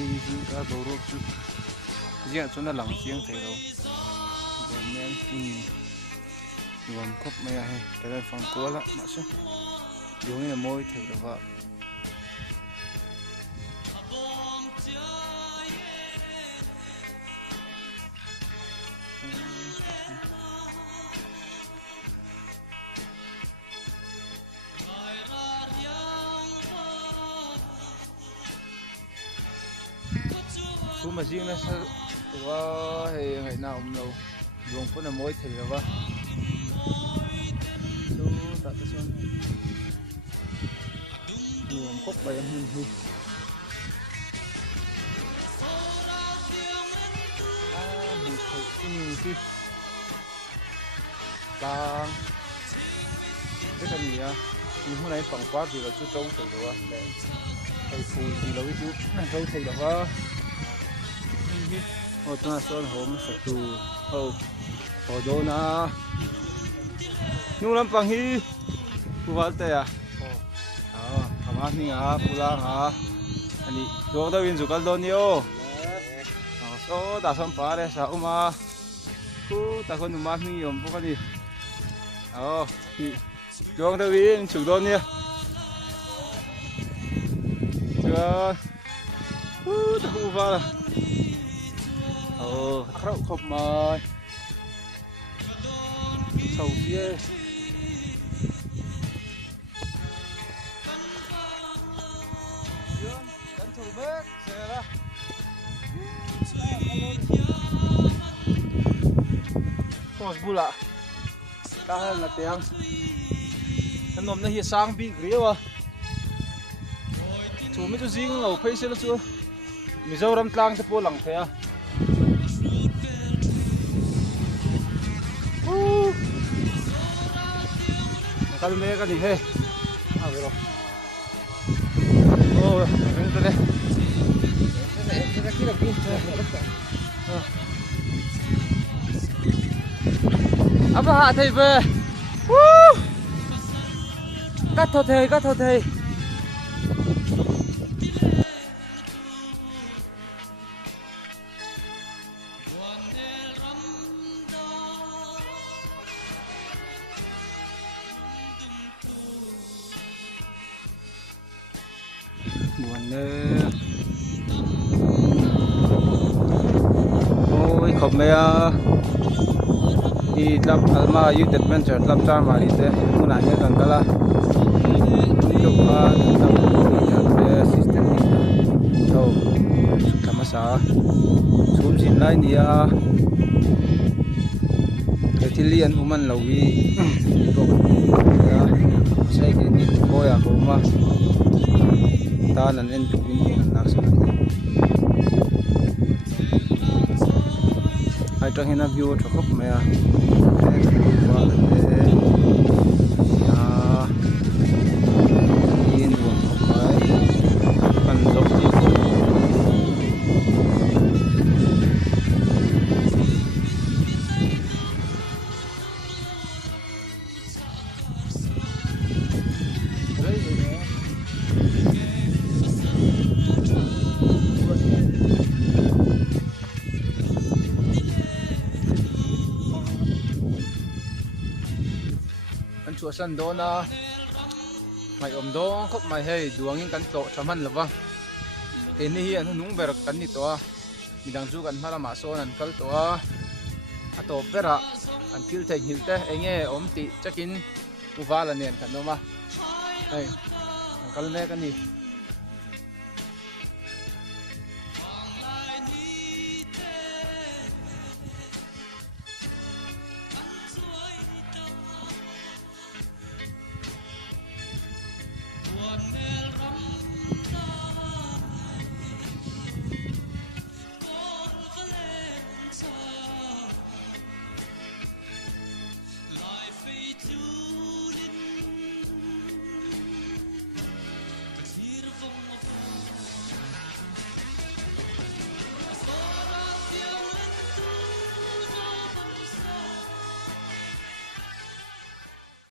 thì cả bầu ruột chứ riêng chỗ nó lòng riêng thế đâu rồi nên gồm cốc mày hay cái này phòng cua lắm mà chứ đúng như là môi thử được vợ số mà riêng nó sẽ có hay ngày nào cũng đâu dùng cũng là môi thử được vợ số tại sao gồm cốc bay mình đi mình thử đi ta cái thằng gì à nhưng hôm nay phẳng quá thì là chú trâu thử được để thầy phùi thì lâu chú trâu thầy được á ô tôi là sơn hôm sẽ tù ô ô đô na nhung lắm bằng hi phù vật thế à cảm ơn mình à phù lang à anh đi đồ đâu in chụp đô nhiều số ta xong phá đấy sao mà ta còn mà mình dùng cái gì thì đồ đâu in chụp đô nhiều chưa ta không phá là khâu khop mai sầu kia đánh sầu bếp xe đó cos bula ta là tiếng anh nôm nó hiện sang bị ghế à chú mấy chú riêng lẩu phê xe là chưa mình dâu đâm tlang thì po lẳng thế à kalau mereka nih heh bro ini deh kira-kira gitu apa hak thầy về cắt thôi thầy buồn nè ôi không mẹ đi làm mà YouTube adventure làm sao mà đi thế muốn ăn cái cần là chụp làm system đi đâu chụp tham gia chụp gì lại đi à cái thì liền của mình là vì sai cái gì coi à cũng mà ta là nên chụp những hình nào sao ai trong hình view cho khóc mẹ yên buồn phải ăn dốc gì chùa sân đó na mày ôm đó khóc mày hay đuông những cắn tổ chấm ăn là vâng thế này hiện nung bẹt cắn đi to mình đang du cắn mà số ăn cắn to tổ bẹt à ăn kêu thầy hiểu thế anh nghe ôm tị chắc in uva là nền cắn đâu mà đây cắn lẽ cái gì